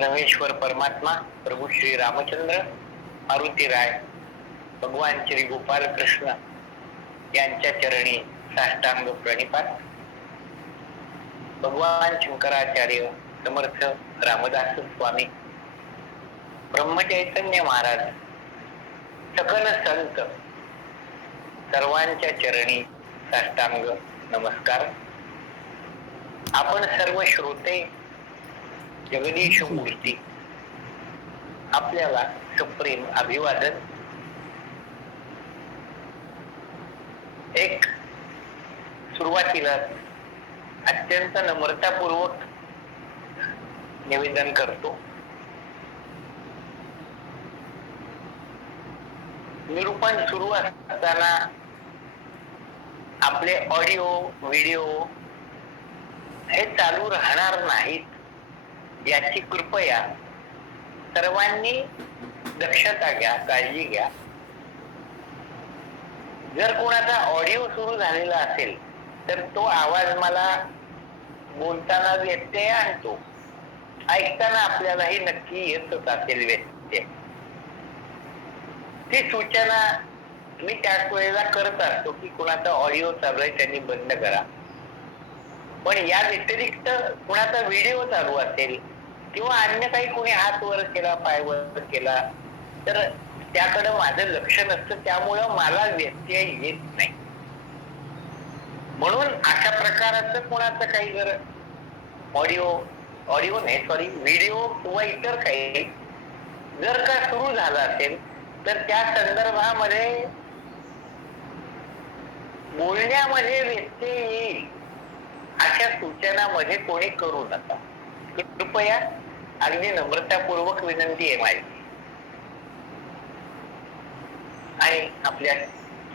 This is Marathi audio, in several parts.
परमेश्वर परमात्मा प्रभू श्री रामचंद्र, मारुती राय, भगवान श्री गोपाल कृष्ण यांच्या चरणी साष्टांग प्रणिपात. भगवान शंकराचार्य, समर्थ रामदास स्वामी, ब्रह्मचैतन्य महाराज, सकल संत सर्वांच्या चरणी साष्टांग नमस्कार. आपण सर्व श्रोते जगदीश मूर्ती आपल्याला सुप्रेम अभिवादन. एक सुरुवातीला अत्यंत नम्रतापूर्वक निवेदन करतो. निरूपण सुरू असताना आपले ऑडिओ व्हिडिओ हे चालू राहणार नाहीत याची कृपया सर्वांनी दक्षता घ्या, काळजी घ्या. जर कोणाचा ऑडिओ सुरू झालेला असेल तर तो आवाज मला बोलताना व्यत्यय आणतो, ऐकताना आपल्यालाही नक्की येतच असेल व्यत्यय. ती सूचना मी त्याच वेळेला करत असतो की कुणाचा ऑडिओ चालू आहे त्यांनी बंद करा. पण या व्यतिरिक्त कुणाचा व्हिडिओ चालू असेल किंवा अन्य काही कोणी हात वर केला, पाय वर केला तर त्याकडे माझं लक्ष नसतं, त्यामुळं मला व्यत्यय येत नाही. म्हणून अशा प्रकारचं कुणाचं काही जर ऑडिओ नाही सॉरी व्हिडिओ किंवा इतर काही जर का सुरू झालं असेल तर त्या संदर्भामध्ये बोलण्यामध्ये व्यत्यय येईल अशा सूचनामध्ये कोणी करू नका. कृपया अगदी नम्रतापूर्वक विनंती आहे माझी. आणि आपल्या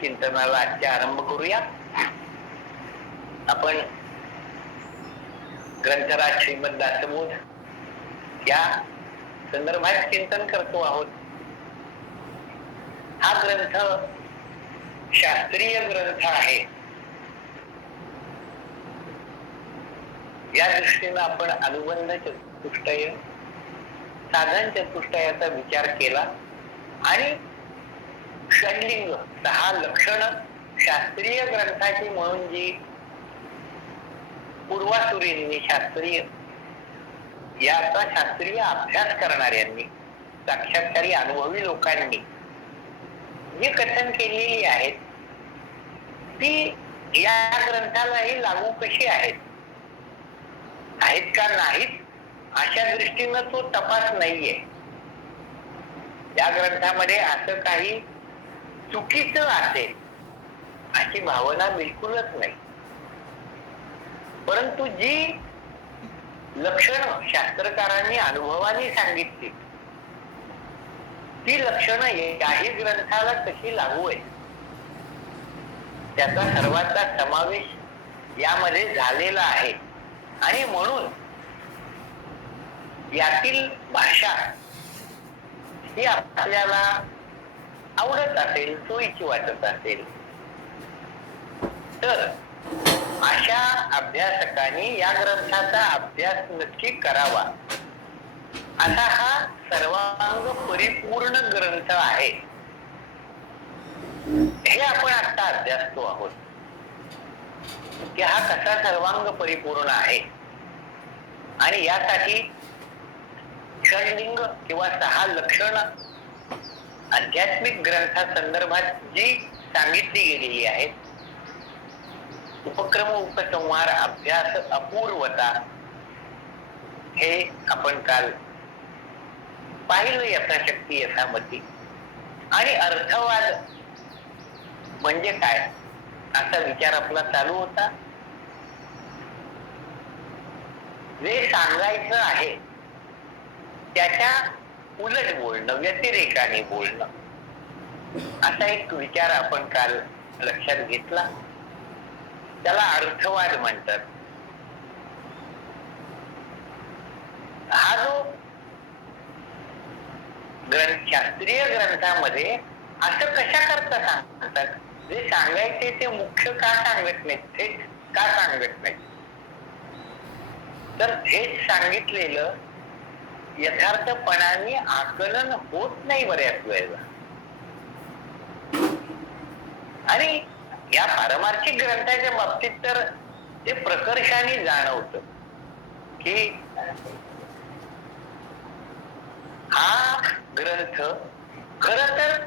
चिंतनाला आजच्या आरंभ करूया. आपण ग्रंथराज श्रीमद दासबोध या संदर्भात चिंतन करतो आहोत. हा ग्रंथ शास्त्रीय ग्रंथ आहे. या दृष्टीनं आपण अनुबंध चतुष्टय, साधन चतुष्टयाचा विचार केला आणि षडलिंग 6 लक्षण शास्त्रीय ग्रंथाची म्हणून जी पूर्वासुरींनी याचा शास्त्रीय अभ्यास करणाऱ्यांनी, साक्षात्कारी अनुभवी लोकांनी जी कथन केलेली आहेत ती या ग्रंथालाही लागू कशी आहेत का नाहीत अशा दृष्टीनं तो तपास नाहीये. या ग्रंथामध्ये असं काही चुकीचं असेल अशी भावना बिलकुलच नाही. परंतु जी लक्षणं शास्त्रकारांनी अनुभवाने सांगितली ती लक्षणं याही ग्रंथाला कशी लागू आहे त्याचा सर्वांचा समावेश यामध्ये झालेला आहे. आणि म्हणून यातील भाषा ही आपल्याला आवडत असेल, सोयीची वाटत असेल तर अशा अभ्यासकांनी या ग्रंथाचा अभ्यास नक्की करावा. असा हा सर्वांग परिपूर्ण ग्रंथ आहे. हे आपण आता अभ्यासतो आहोत की हा कसा सर्वांग परिपूर्ण आहे. आणि यासाठी षडलिंग किंवा 6 लक्षण आध्यात्मिक ग्रंथा संदर्भात जी सांगितली गेलेली आहेत, उपक्रम, उपसंहार, अभ्यास, अपूर्वता हे आपण काल पाहिलं. यथाशक्ती यथामती. आणि अर्थवाद म्हणजे काय असा विचार आपला चालू होता. जे सांगायचं आहे त्याच्या उलट बोलणं, व्यतिरेकाने बोलणं असा एक विचार आपण काल लक्षात घेतला. त्याला अर्थवाद म्हणतात. हा जो शास्त्रीय ग्रंथामध्ये असं कशा करता सांगतात, जे सांगायचे ते मुख्य का सांगत नाहीत, थेट का सांगत नाहीत. तर हेच सांगितलेलं यथार्थपणाने आकलन होत नाही बऱ्याच वेळेला. आणि या पारमार्थिक ग्रंथाच्या बाबतीत तर ते प्रकर्षाने जाणवतं की हा ग्रंथ खरं तर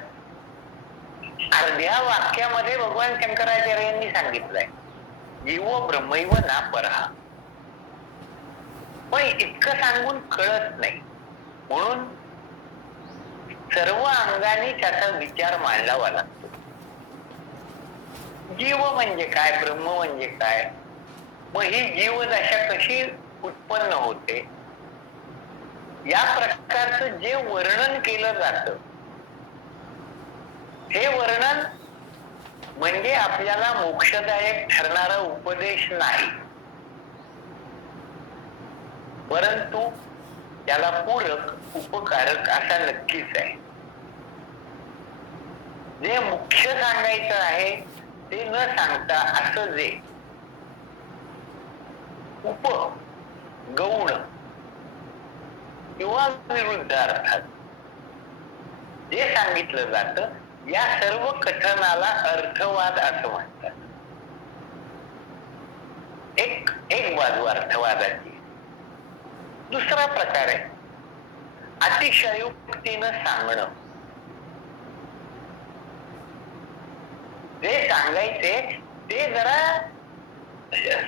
अर्ध्या वाक्यामध्ये भगवान शंकराचार्यांनी सांगितलंय, जीव ब्रह्मैव ना परहा. पण इतकं सांगून कळत नाही, म्हणून सर्व अंगाने त्याचा विचार मांडावा लागतो. जीव म्हणजे काय, ब्रह्म म्हणजे काय, मग ही जीवदशा कशी उत्पन्न होते, या प्रकारचं जे वर्णन केलं जातं, हे वर्णन म्हणजे आपल्याला मोक्षदायक ठरणारा उपदेश नाही, परंतु त्याला पूरक उपकारक असा नक्कीच आहे. जे मुख्य सांगायचं आहे ते न सांगता असं जे गौण किंवा विरुद्ध अर्थात जे सांगितलं जातं, या सर्व कथनाला अर्थवाद असं म्हणतात. एक बाजू अर्थवादाची. दुसरा प्रकार आहे अतिशयोक्तीनं सांगणं. जे सांगायचे ते जरा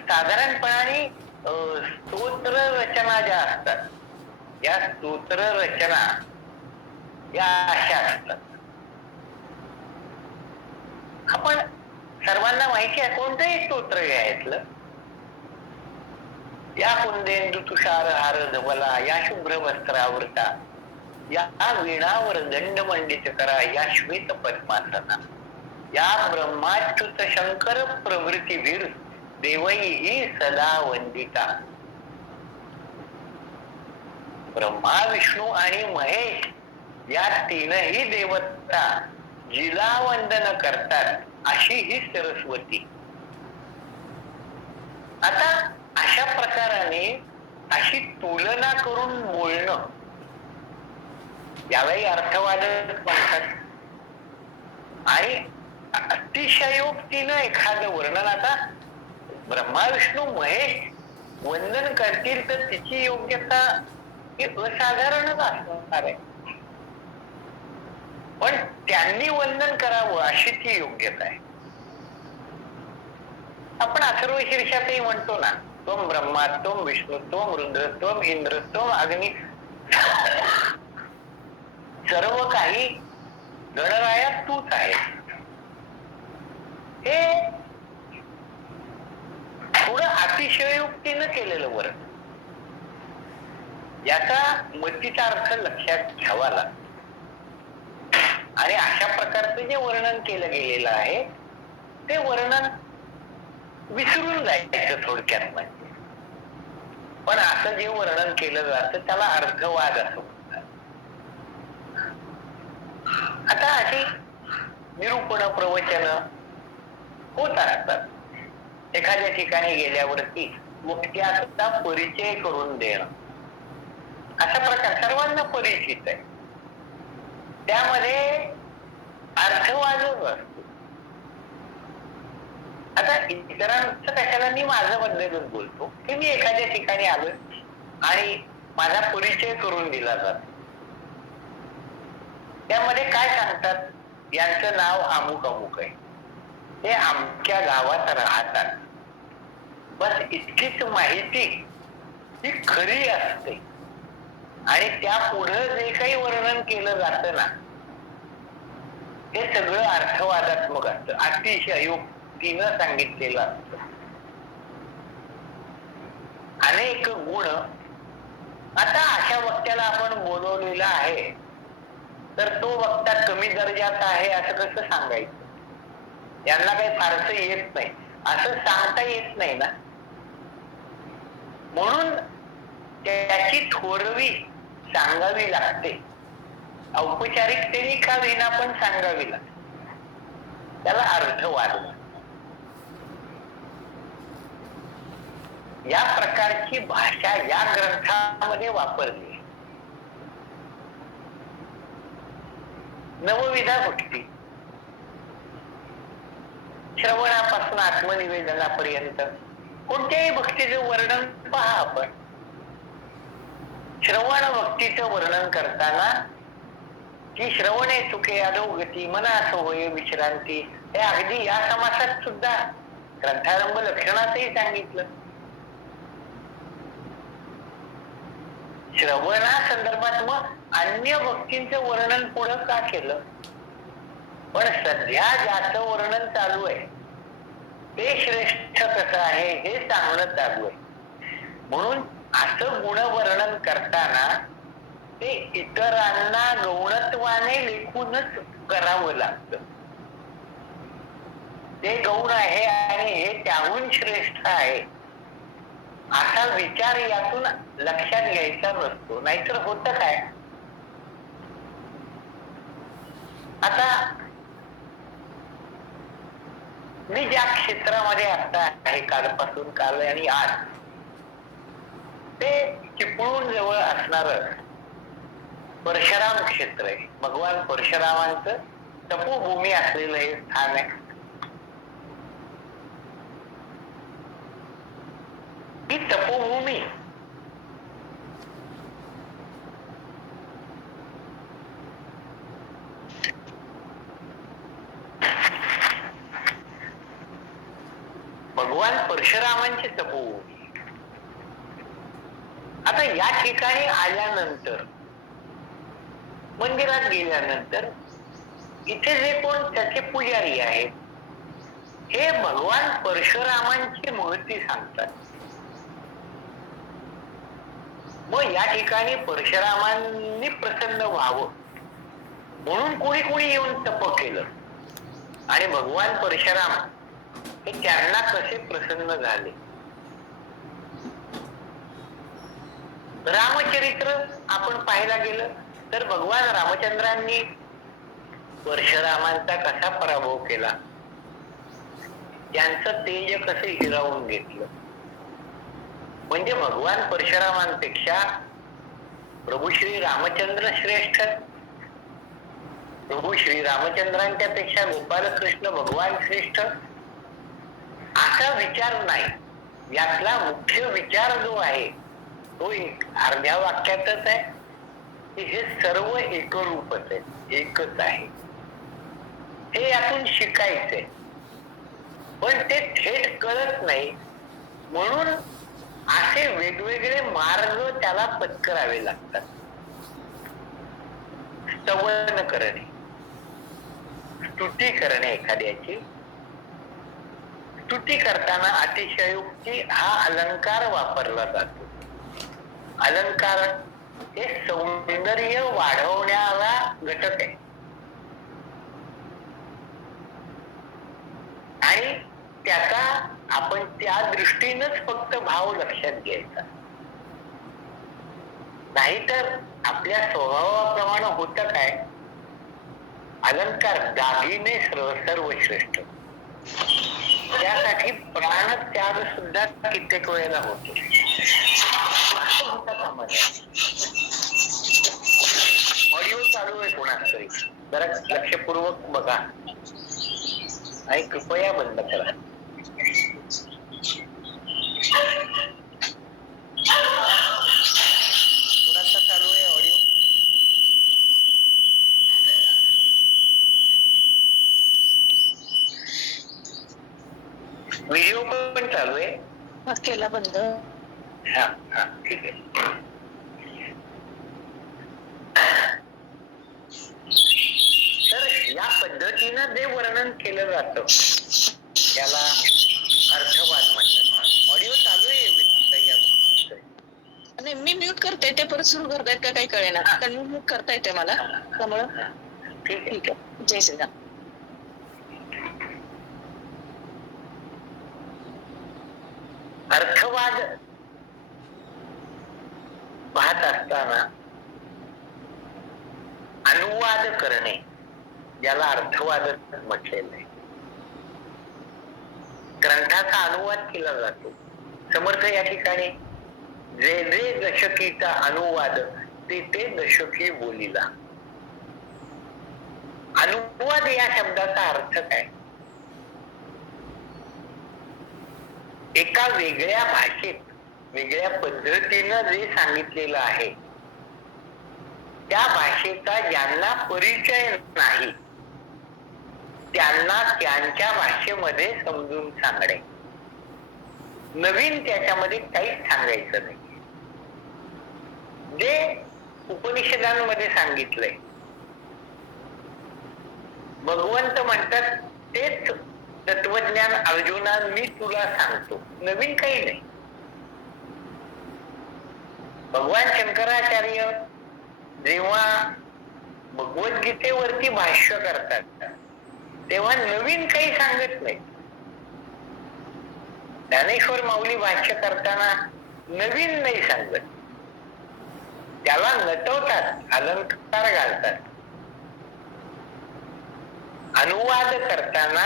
साधारणपणाने स्तोत्र रचना ज्या असतात, या स्तोत्र रचना या अशा असतात. आपण सर्वांना माहिती आहे, कोणतंही स्तोत्र घ्यायचं, या कुंदेंदु तुषार हार धवला, या शुभ्र वस्त्रावृता, या वीणावर दंड मंडित करा, या श्वेत पद्मासना, या ब्रह्माच्युत शंकर प्रवृत्तीवीर देवैही सदा वंदिता. ब्रह्मा, विष्णू आणि महेश या तीनही देवता जिला वंदन करतात अशी ही सरस्वती. आता अशा प्रकाराने अशी तुलना करून बोलणं, यालाही अर्थवाद म्हणतात. आणि अतिशयोक्तीनं एखादं वर्णन, आता ब्रह्मा, विष्णू, महेश वंदन करतील तर तिची योग्यता ही असाधारणच असणार आहे, पण त्यांनी वंदन करावं अशी ती योग्यता आहे. आपण अथर्व शीर्षातही म्हणतो ना, त्वम ब्रह्मा, त्वम विष्णू, त्वम रुद्र, त्वम इंद्र, त्वम अग्नी, सर्व काही गणराया तूच आहे. हे थोडं अतिशयोक्तीनं केलेलं वर्णन, याचा मतीचा अर्थ लक्षात घ्यावा लागतो. आणि अशा प्रकारचं जे वर्णन केलं गेलेलं आहे ते वर्णन विसरून जायचं थोडक्यात म्हणजे. पण असं जे वर्णन केलं जातं त्याला अर्थवाद असं म्हणतात. आता अशी निरूपण प्रवचन होत असतात. एखाद्या ठिकाणी गेल्यावरती मुक्त्याचा परिचय करून देणं, अशा प्रकार सर्वांना परिचित आहे. त्यामध्ये अर्थवादच असतो. आता इतरांचं कशाला, मी माझ्याबद्दलच बोलतो की मी एखाद्या ठिकाणी आलो आणि माझा परिचय करून दिला जातो. त्यामध्ये काय सांगतात, यांचं नाव अमुक अमुक आहे, ते आमच्या गावात राहतात, बस इतकीच माहिती ही खरी असते. आणि त्या पुढे जे काही वर्णन केलं जातं ना, ते सगळं अर्थवादात्मक असतं, अतिशयोक्तीनं सांगितलेलं असतं. अनेक गुण. आता अशा वक्त्याला आपण बोलवलेला आहे तर तो वक्ता कमी दर्जाचा आहे असं कसं सांगायचं? यांना काही फारसं येत नाही असं सांगता येत नाही ना. म्हणून त्याची थोरवी सांगावी लागते, औपचारिकतेने का विना पण सांगावी लागते. त्याला अर्थवाद म्हणतात. या प्रकारची भाषा या ग्रंथामध्ये वापरली. नवविधा भक्ती, श्रवणापासून आत्मनिवेदनापर्यंत कोणत्याही भक्तीचं वर्णन पहा आपण. श्रवण भक्तीचं वर्णन करताना की श्रवणे सुखे अधोगती मनास होय विश्रांती, हे अगदी या समासात सुद्धा ग्रंथारंभ लक्षणातही सांगितलं. श्रवणा संदर्भात मग अन्य भक्तींचं वर्णन पुढं का केलं? पण सध्या ज्याचं वर्णन चालू आहे ते श्रेष्ठ कसं आहे हे सांगणं चालू आहे. म्हणून असं गुणवर्णन करताना ते इतरांना गौणत्वाने लेखूनच करावं लागतं. ते गौण आहे आणि हे त्याहून श्रेष्ठ आहे असा विचार यातून लक्षात घ्यायचा नसतो. नाहीतर होतं काय, आता मी ज्या क्षेत्रामध्ये आता आहे कालपासून, काल आणि आज, ते चिपळूण जवळ असणार परशुराम क्षेत्र आहे. भगवान परशुरामांचं तपोभूमी असलेलं हे स्थान आहे. ही तपोभूमी भगवान परशुरामांची तपोभूमी. आता या ठिकाणी आल्यानंतर, मंदिरात गेल्यानंतर इथे जे कोण त्याचे पुजारी आहेत हे भगवान परशुरामांची महती सांगतात. मग या ठिकाणी परशुरामांनी प्रसन्न व्हावं म्हणून कोणी कोणी येऊन तप केलं आणि भगवान परशुराम हे त्यांना कसे प्रसन्न झाले. रामचरित्र आपण पाहायला गेलं तर भगवान रामचंद्रांनी परशुरामांचा कसा पराभव केला, त्यांचं तेज कसं हिरावून घेतलं. म्हणजे भगवान परशुरामांपेक्षा प्रभू श्री रामचंद्र श्रेष्ठ, प्रभू श्री रामचंद्रांच्या पेक्षा गोपालकृष्ण भगवान श्रेष्ठ असा विचार नाही. यातला मुख्य विचार जो आहे तो अर्ध्या वाक्यातच आहे की हे सर्व एकरूपच आहे, एकच आहे. हे यातून शिकायचंय, पण ते थेट कळत नाही. म्हणून असे वेगवेगळे मार्ग त्याला पत्करावे लागतात. स्तवन करणे, स्तुती करणे, एखाद्याची स्तुती करताना अतिशयोक्ती हा अलंकार वापरला जातो. अलंकार हे सौंदर्य वाढवण्याला घटक आहे आणि त्याचा आपण त्या दृष्टीनंच फक्त भाव लक्षात घ्यायचा. नाहीतर आपल्या स्वभावाप्रमाणे होतं काय, अलंकार दागिने सर्वश्रेष्ठ, त्यासाठी प्राणत्याग सुद्धा कित्येक वेळेला होतो. ऑडिओ चालू आहे कोणाच तरी, जरा लक्षपूर्वक बघा आणि कृपया बंद करा. कोणाचा चालू आहे ऑडिओ? व्हिडिओ पण चालू आहे? केला बंद. हा हा ठीक आहे. तर या पद्धतीनं जे वर्णन केलं जातं त्याला अर्थवाद म्हणतात. ऑडिओ चालू आहे? नाही, मी म्यूट करते, ते परत सुरू करतायत का काही कळेना. कारण मी म्यूट करता येते मला, त्यामुळं ठीक आहे. जय श्रीराम. अर्थवाद पाहत असताना अनुवाद करणे, ज्याला अर्थवाद म्हटलेलं आहे. ग्रंथाचा अनुवाद केला जातो. समर्थ या ठिकाणी जे जे दशकीचा अनुवाद ते ते दशकी बोलिला. अनुवाद या शब्दाचा अर्थ काय? एका वेगळ्या भाषेत वेगळ्या पद्धतीनं जे सांगितलेलं आहे त्या भाषेचा ज्यांना परिचय नाही त्यांना त्यांच्या भाषेमध्ये समजून सांगणे. नवीन त्याच्यामध्ये काहीच सांगायचं नाही. जे उपनिषदांमध्ये सांगितलंय, भगवंत म्हणतात तेच तत्वज्ञान अर्जुना मी तुला सांगतो, नवीन काही नाही. भगवान शंकराचार्य जेव्हा भगवद्गीतेवरती भाष्य करतात तेव्हा नवीन काही सांगत नाही. ज्ञानेश्वर माऊली भाष्य करताना नवीन नाही सांगत, त्याला नटवतात, अलंकार घालतात. अनुवाद करताना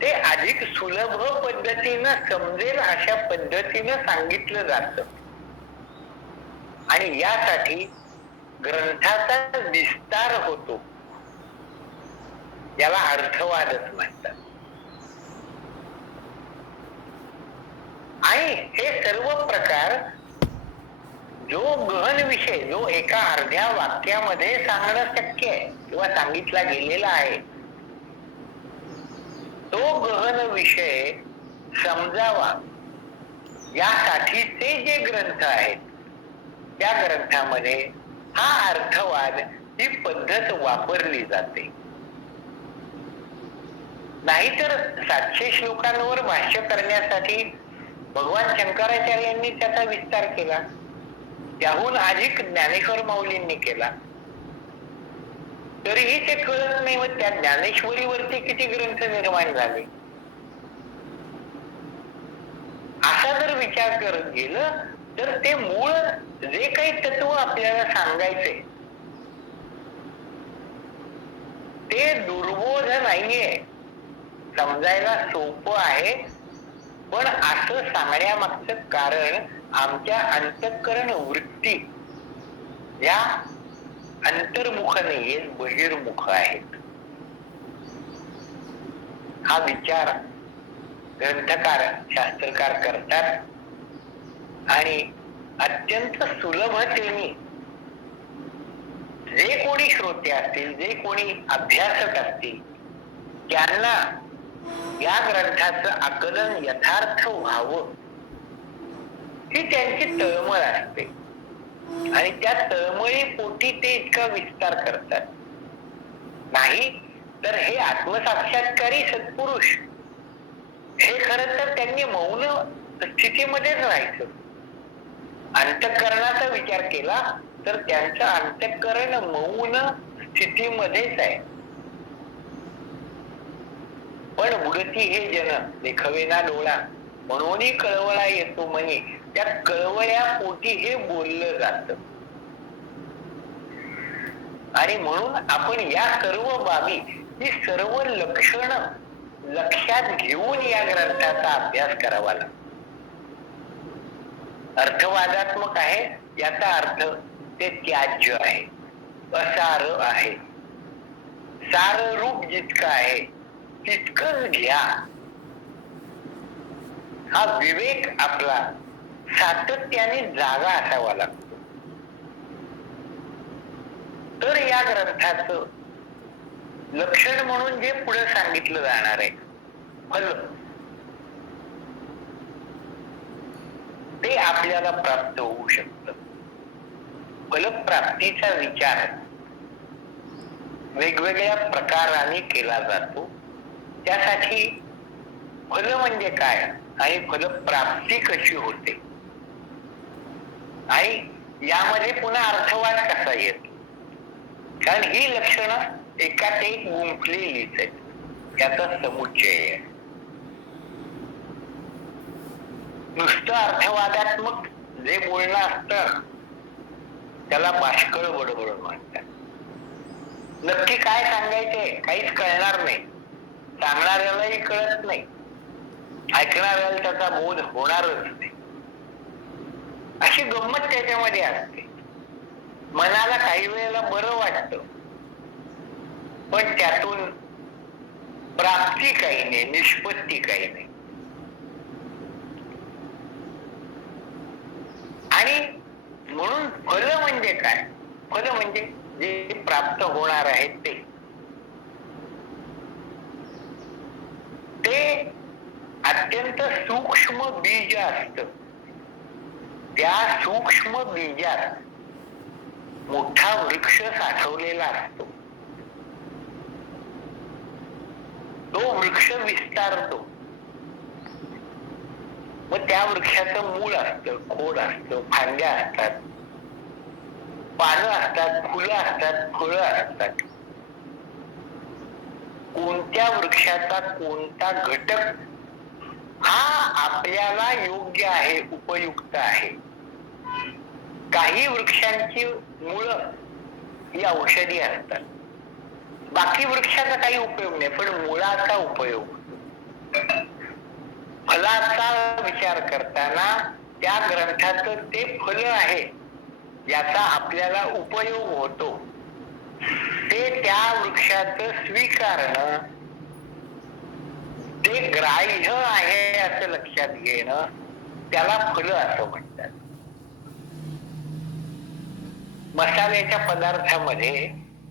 ते अधिक सुलभ पद्धतीनं समजेल अशा पद्धतीनं सांगितलं जातं आणि यासाठी ग्रंथाचा विस्तार होतो, याला अर्थवादच म्हणतात. आणि हे सर्व प्रकार जो गहन विषय जो एका अर्ध्या वाक्यामध्ये सांगणं शक्य आहे किंवा सांगितला गेलेला आहे तो गहन विषय समजावा यासाठीचे जे ग्रंथ आहेत त्या ग्रंथामध्ये हा अर्थवाद ही पद्धत वापरली जाते. नाहीतर 700 श्लोकांवर भाष्य करण्यासाठी भगवान शंकराचार्यांनी त्याचा विस्तार केला, त्याहून अधिक ज्ञानेश्वर माऊलींनी केला, तरीही ते कळत नाही. मग त्या ज्ञानेश्वरीवरती किती ग्रंथ निर्माण झाले असा जर विचार करत गेलं तर ते मूळ जे काही तत्व आपल्याला सांगायचे ते दुर्बोध नाहीये, समजायला सोपं आहे. पण असं सांगण्यामागचं कारण आमच्या अंतःकरण वृत्ती या अंतर्मुख नाहीये, बहिर्मुख आहेत. हा विचार ग्रंथकार शास्त्रकार करतात आणि अत्यंत सुलभतेने जे कोणी श्रोते असतील, जे कोणी अभ्यासक असतील त्यांना या ग्रंथाचं आकलन यथार्थ व्हावं ही त्यांची तळमळ असते आणि त्या तळमळी पोटी ते इतका विस्तार करतात. नाही तर हे आत्मसाक्षात्कारी सत्पुरुष हे खरं तर त्यांनी मौन स्थितीमध्येच राहायचं. अंतःकरणाचा विचार केला तर त्यांचं अंतःकरण मौन स्थितीमध्येच आहे. पण उगती हे जन देखवेना डोळा म्हणून कळवळा येतो मनी, त्या कळवळ्या पोटी हे बोललं जात. आणि म्हणून आपण या सर्व बाबी ही सर्व लक्षण लक्षात घेऊन या ग्रंथाचा अभ्यास करावा लागतो. अर्थवादात्मक आहे याचा अर्थ ते त्याज्य आहे, असार आहे. सार रूप जितकं आहे तितकंच घ्या हा विवेक आपला सातत्याने जागा असावा लागतो. तर या ग्रंथाचं लक्षण म्हणून जे पुढे सांगितलं जाणार आहे फल, ते आपल्याला प्राप्त होऊ शकतं. फलप्राप्तीचा विचार वेगवेगळ्या प्रकाराने केला जातो. त्यासाठी फल म्हणजे काय आणि फलप्राप्ती कशी होते आणि यामध्ये पुन्हा अर्थवाद कसा येतो, कारण ही लक्षणं एकात एक गुंफलेलीच आहेत, त्याचा समुच्चय आहे. नुसतं अर्थवादात्मक जे बोलणं असतं त्याला बाष्कळ बडबड म्हणतात. नक्की काय सांगायचे काहीच कळणार नाही, सांगणाऱ्यालाही कळत नाही, ऐकणाऱ्याला त्याचा बोध होणारच नाही. अशी गंमत त्याच्यामध्ये असते. मनाला काही वेळेला बरं वाटतं पण त्यातून प्राप्ती काही नाही, निष्पत्ती काही नाही. आणि म्हणून फल म्हणजे काय? फल म्हणजे जे प्राप्त होणार आहे ते अत्यंत सूक्ष्म बीज असत. त्या सूक्ष्म बीजात मोठा वृक्ष साठवलेला असतो. तो वृक्ष विस्तारतो. मग त्या वृक्षाचं मूळ असतं, खोड असतं, फांद्या असतात, पानं असतात, फुलं असतात, फळं असतात. कोणत्या वृक्षाचा कोणता घटक हा आपल्याला योग्य आहे, उपयुक्त आहे. काही वृक्षांची मुळं ही औषधी असतात. बाकी वृक्षाचा काही उपयोग नाही, पण मुळाचा उपयोग. फलाचा विचार करताना त्या ग्रंथाचं ते फल आहे याचा आपल्याला उपयोग होतो, ते त्या वृक्षाचं स्वीकारणं, ते ग्राह्य आहे असं लक्षात घेणं, त्याला फल असं म्हणतात. मसाल्याच्या पदार्थामध्ये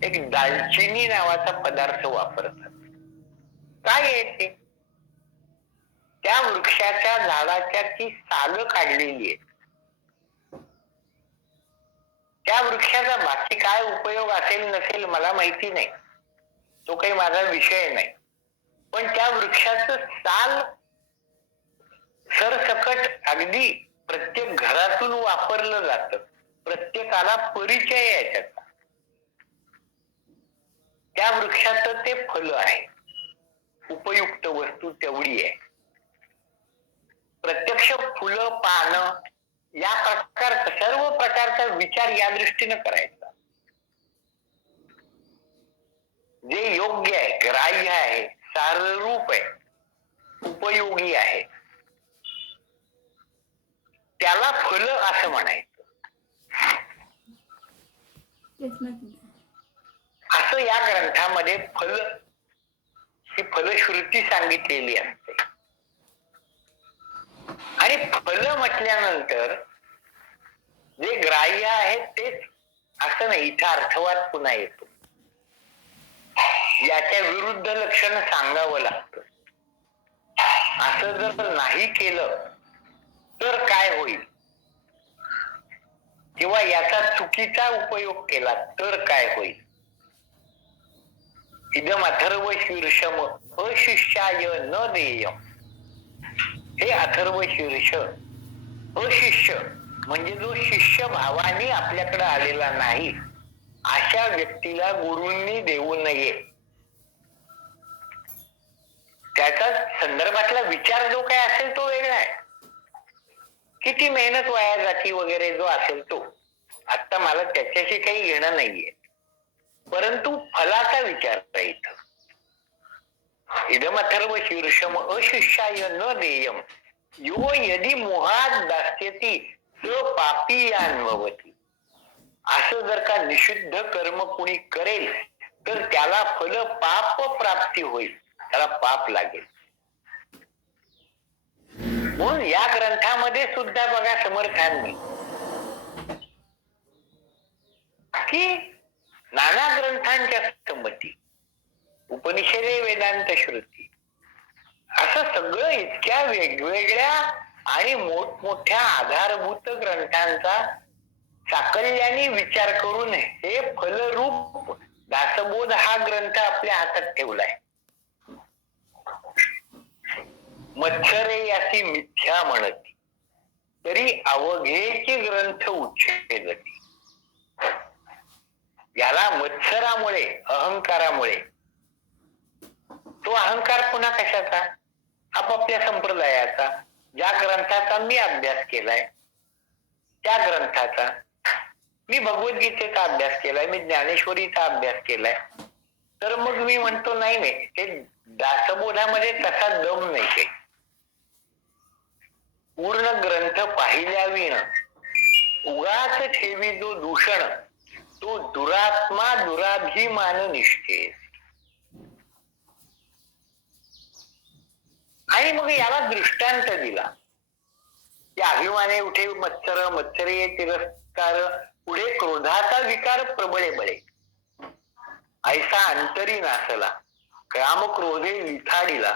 एक दालचिनी नावाचा पदार्थ वापरतात. काय आहे ते? त्या वृक्षाच्या झाडाच्या ती सालं काढलेली आहे. त्या वृक्षाचा बाकी काय उपयोग असेल नसेल मला माहिती नाही, तो काही माझा विषय नाही. पण त्या वृक्षाचं साल सरसकट अगदी प्रत्येक घरातून वापरलं जातं. प्रत्येकाला परिचय आहे त्याचा. त्या वृक्षाचं ते फल आहे. उपयुक्त वस्तू तेवढी आहे. प्रत्यक्ष फुलं, पानं या सर्व प्रकारचा विचार या दृष्टीनं करायचा. जे योग्य आहे, ग्राह्य आहे, साररूप आहे, उपयोगी आहे, त्याला फल असं म्हणायचं. असं या ग्रंथामध्ये फल ही फलश्रुती सांगितलेली असते. आणि फल म्हटल्यानंतर जे ग्राह्य आहे तेच असं नाही, इथं अर्थवाद पुन्हा येतो. याच्या विरुद्ध लक्षण सांगावं लागतं. असं जर नाही केलं तर काय होईल, किंवा याचा चुकीचा उपयोग केला तर काय होईल. इदम अथर्व शीर्षम अशिष्याय न देयम. हे अथर्व शीर्ष, अशिष्य म्हणजे जो शिष्य भावाने आपल्याकडे आलेला नाही अशा व्यक्तीला गुरूंनी देऊ नये. त्याचा संदर्भातला विचार जो काय असेल तो वेगळा आहे. किती मेहनत वाया जाती वगैरे जो असेल तो, आता मला त्याच्याशी काही घेणं नाहीये. परंतु फलाचा विचार आहे इथं. इदम अथर्व शीर्षम अशिष्याय न देयम यो यदि मोहात दास्यति स पापीयान्भवति. असं जर का निषिद्ध कर्म कुणी करेल तर त्याला फल पाप प्राप्ती होईल, त्याला पाप लागेल. म्हणून या ग्रंथामध्ये सुद्धा बघा समर्थांनी की नाना ग्रंथांच्या संमती, उपनिषदे, वेदांत, श्रुती असं सगळं इतक्या वेगवेगळ्या आणि मोठमोठ्या आधारभूत ग्रंथांचा साकल्याने विचार करून हे फलरूप दासबोध हा ग्रंथ आपल्या हातात ठेवलाय. मत्सरे याची मिथ्या म्हणती तरी अवघेची ग्रंथ उच्छेदती. याला मत्सरामुळे, अहंकारामुळे, तो अहंकार पुन्हा कशाचा? आपापल्या संप्रदायाचा. ज्या ग्रंथाचा मी अभ्यास केलाय त्या ग्रंथाचा, मी भगवद्गीतेचा अभ्यास केलाय, मी ज्ञानेश्वरीचा अभ्यास केलाय, तर मग मी म्हणतो नाही नाही, ते दासबोधामध्ये तसा दम नाही काही. पूर्ण ग्रंथ पाहिल्या विण उगाच ठेवी जो दूषण, तो दुरात्मा दुराभिमान निष्ठेस. आणि मग याला दृष्टांत दिला की अभिमाने उठे मत्सर, मत्सरे तिरस्कार, पुढे क्रोधाचा विकार प्रबळे बळे, ऐसा अंतरी नासला, काम क्रोधे विथाडिला,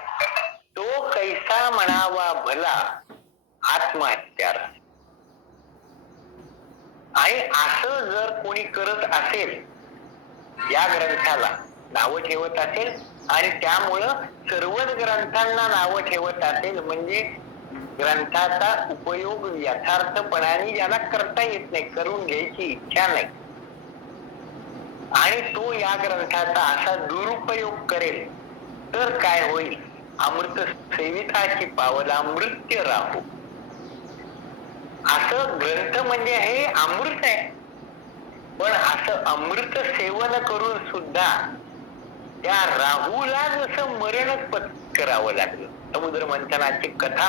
तो कैसा म्हणावा भला आत्महत्यारा. आणि असं जर कोणी करत असेल, या ग्रंथाला नावं ठेवत असेल आणि त्यामुळं सर्वच ग्रंथांना नावं ठेवत असेल, म्हणजे ग्रंथाचा उपयोग यथार्थपणाने ज्याला करता येत नाही, करून घ्यायची इच्छा नाही, आणि तो या ग्रंथाचा असा दुरुपयोग करेल, तर काय होईल? अमृत सेविताची पावला मृत्य राहू. असं ग्रंथ म्हणजे हे अमृत आहे, पण असं अमृत सेवन करून सुद्धा त्या राहूला जसं मरणच पत्करावं लागलं. समुद्र मंथनाची कथा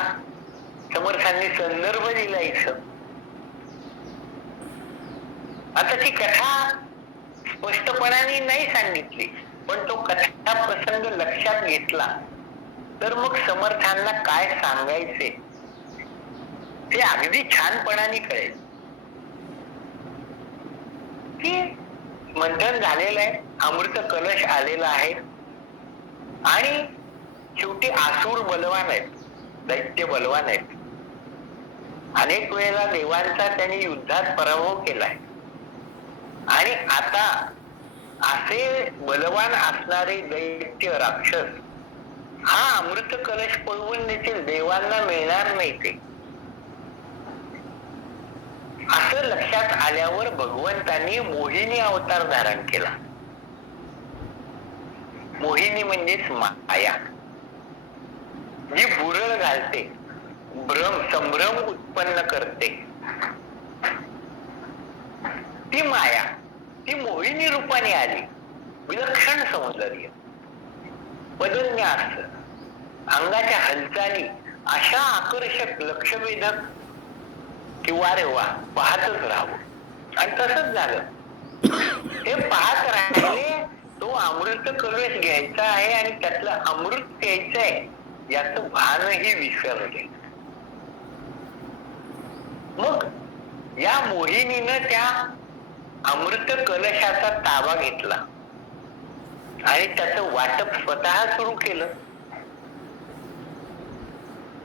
समर्थांनी संदर्भ दिला इथं. आता ती कथा स्पष्टपणाने नाही सांगितली, पण तो कथा प्रसंग लक्षात घेतला तर मग समर्थांना काय सांगायचे ते अगदी छानपणाने कळेल. की मंथन झालेलं आहे, अमृत कलश आलेला आहे आणि शेवटी आसुर बलवान आहेत, दैत्य बलवान आहेत. अनेक वेळेला देवांचा त्यांनी युद्धात पराभव केलाय आणि आता असे बलवान असणारे दैत्य राक्षस हा अमृत कलश पळवून देतील, देवांना मिळणार नाही ते. असं लक्षात आल्यावर भगवंतांनी मोहिनी अवतार धारण केला. मोहिनी म्हणजेच माया, जी बुरळ घालते, संभ्रम उत्पन्न करते, ती माया, ती मोहिनी रूपाने आली. विलक्षण सौंदर्य, पदन्यास, अंगाच्या हालचाली अशा आकर्षक, लक्षवेधक किंवा रे वा पाहतच राहावं. आणि तसंच झालं. हे पाहत राहिले, तो अमृत कलश घ्यायचा आहे आणि त्यातलं अमृत प्यायचंय याचं भानही विसरले. मग या मोहिनीनं त्या अमृत कलशाचा ताबा घेतला आणि त्याचं वाटप स्वतः सुरू केलं.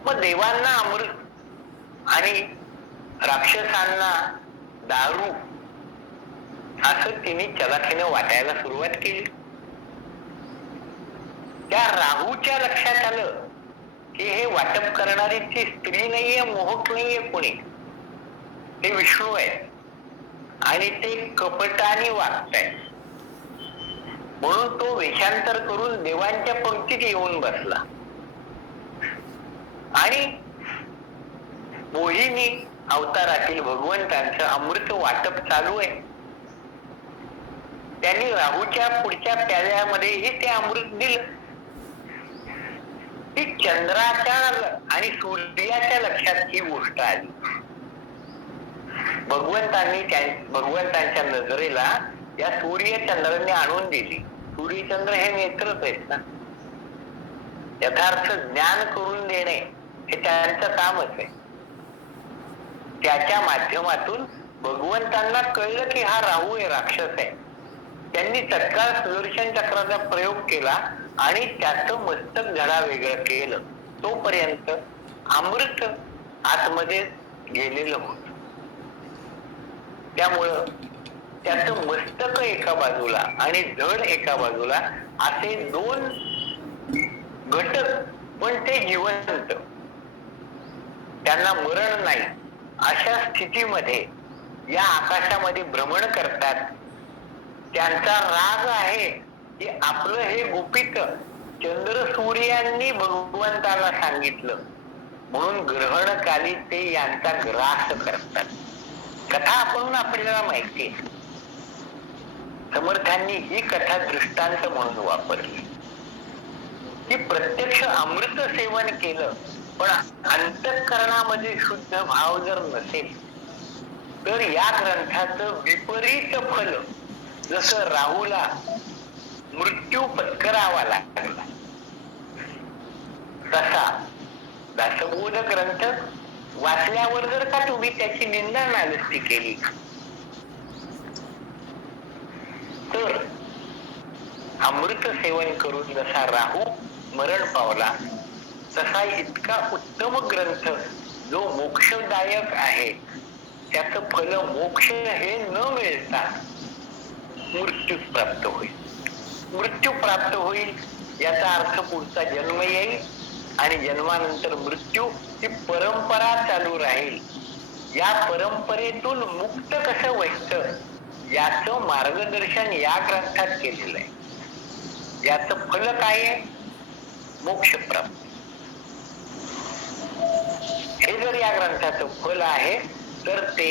मग देवांना अमृत आणि राक्षसांना दारू असं तिने चलाखीनं वाटायला सुरुवात केली. त्या राहूच्या लक्षात आलं की हे वाटप करणारी ती स्त्री नाहीये, मोहक नाहीये कोणी, ते विष्णू आहेत आणि ते कपटाने वागतायत. म्हणून तो वेषांतर करून देवांच्या पंक्तीत येऊन बसला आणि मोहिनी अवतारातील भगवंतांचं अमृत वाटप चालू आहे. त्यांनी राहूच्या पुढच्या प्याल्यामध्येही ते अमृत दिलं. ती चंद्राच्या आणि सूर्याच्या लक्षात ही गोष्ट आली. भगवंतांच्या नजरेला या सूर्यचंद्राने आणून दिली. सूर्यचंद्र हे नेत्रच आहेत ना, यथार्थ ज्ञान करून देणे हे त्यांचं कामच आहे. त्याच्या माध्यमातून भगवंतांना कळलं की हा राहू आहे, राक्षस आहे. त्यांनी तत्काळ सुदर्शन चक्राचा प्रयोग केला आणि त्याचं मस्तक धडा वेगळं केलं. तोपर्यंत अमृत आतमध्ये गेलेलं होत. त्यामुळं त्याचं मस्तक एका बाजूला आणि धड एका बाजूला असे दोन घटक, पण ते जिवंत, त्यांना मरण नाही, अशा स्थितीमध्ये या आकाशामध्ये भ्रमण करतात. त्यांचा राग आहे की आपलं हे गुपित चंद्र सूर्यांनी भगवंताला सांगितलं, म्हणून ग्रहणकाली ते यांचा ग्रास करतात. कथा आपण आपल्याला माहिती आहे. समर्थांनी ही कथा दृष्टांत म्हणून वापरली की प्रत्यक्ष अमृत सेवन केलं पण अंतःकरणामध्ये शुद्ध भाव जर नसेल तर या ग्रंथाचं विपरीत फल, जसं राहूला मृत्यू पत्करावा लागला तसा दासबोध ग्रंथ वाचल्यावर जर का तुम्ही त्याची निंदा नालस्ती केली तर अमृत सेवन करून जसा राहू मरण पावला तसा इतका उत्तम ग्रंथ जो मोक्षदायक आहे त्याचं फल मोक्ष हे न मिळता मृत्यू प्राप्त होईल. मृत्यू प्राप्त होईल याचा अर्थ पुढचा जन्म येईल आणि जन्मानंतर मृत्यू ही परंपरा चालू राहील. या परंपरेतून मुक्त कसं व्हायचं याचं मार्गदर्शन या ग्रंथात केलेलं आहे. याचं फल काय आहे? मोक्ष प्राप्ती. हे जर या ग्रंथाचं फल आहे तर ते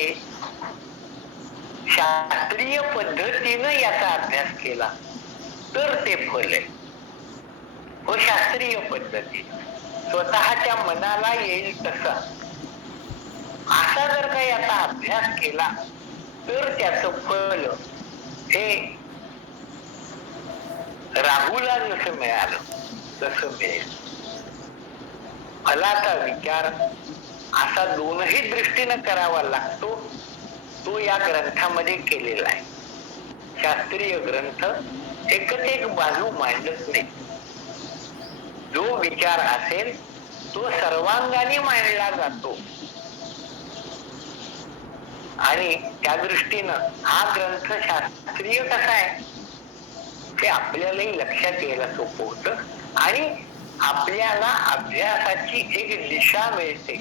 शास्त्रीय पद्धतीनं याचा अभ्यास केला तर ते फल आहे. व शास्त्रीय पद्धती स्वतःच्या मनाला येईल तसा असा जर का याचा अभ्यास केला तर त्याचं फल हे राहुला जसं मिळालं तसं मिळेल. फलाचा विचार असा दोनही दृष्टीनं करावा लागतो. तो या ग्रंथामध्ये केलेला आहे. शास्त्रीय ग्रंथ एकच एक बाजू मांडत नाही. जो विचार असेल तो सर्वांगाने मांडला जातो आणि त्या दृष्टीनं हा ग्रंथ शास्त्रीय कसा आहे ते आपल्यालाही लक्षात यायला सोपं होतं आणि आपल्याला अभ्यासाची एक दिशा मिळते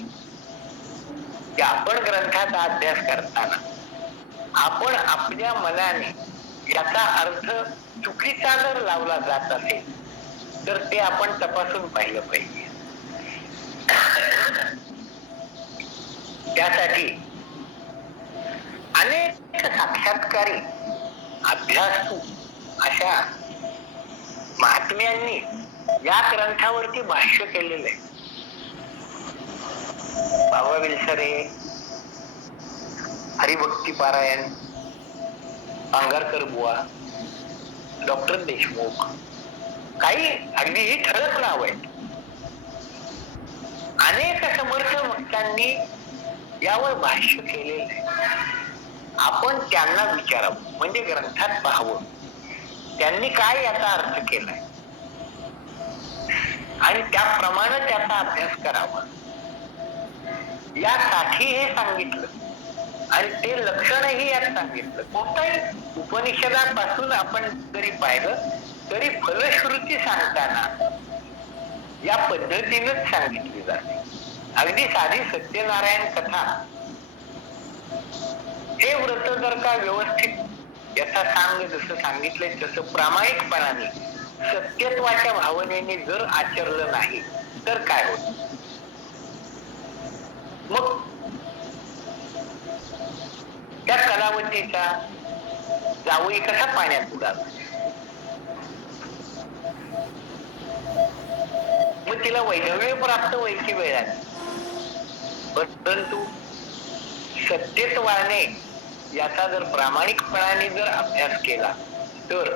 की आपण ग्रंथाचा अभ्यास करताना आपण आपल्या मनाने याचा अर्थ चुकीचा जर लावला जात असेल तर ते आपण तपासून पाहिलं पाहिजे. त्यासाठी अनेक साक्षात्कारी अभ्यासू अशा महात्म्यांनी या ग्रंथावरती भाष्य केलेलं आहे. बाबा विलसरे, हरिभक्ती पारायण, अंगारकर बुवा, डॉक्टर देशमुख, काही अगदी ही ठळक नाव आहेत. अनेक समर्थ भक्तांनी यावर भाष्य केलेलं आहे. आपण त्यांना विचारावं म्हणजे ग्रंथात पाहावं त्यांनी काय याचा अर्थ केलाय आणि त्याप्रमाणे त्याचा अभ्यास करावा यासाठी हे सांगितलं आणि ते लक्षणही यात सांगितलं. कोणताही उपनिषदापासून आपण जरी पाहिलं तरी फलश्रुती सांगताना या पद्धतीनच सांगितली जाते. अगदी साधी सत्यनारायण कथा हे व्रत जर का व्यवस्थित याचा सांग जसं सांगितलंय तसं प्रामाणिकपणाने सत्यत्वाच्या भावनेने जर आचरलं नाही तर काय होत? मग त्या कलावतीचा जावई कसा पाण्यात बुडाला? मग तिला वैधव्य प्राप्त व्हायची वेळ आली. परंतु सत्यत्वाने याचा जर प्रामाणिकपणाने जर अभ्यास केला तर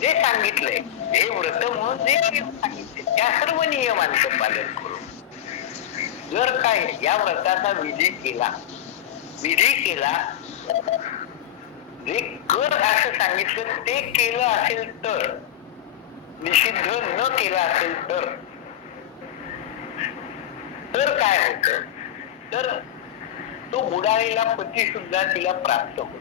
जे सांगितलंय हे व्रत म्हणून जे सांगितले त्या सर्व नियमांचं पालन करून जर काय या व्रताचा विधी केला जे कर असं सांगितलं ते केलं असेल तर निषिद्ध न केलं असेल तर काय होतं तर तो बुडालेला पती सुद्धा तिला प्राप्त होतो.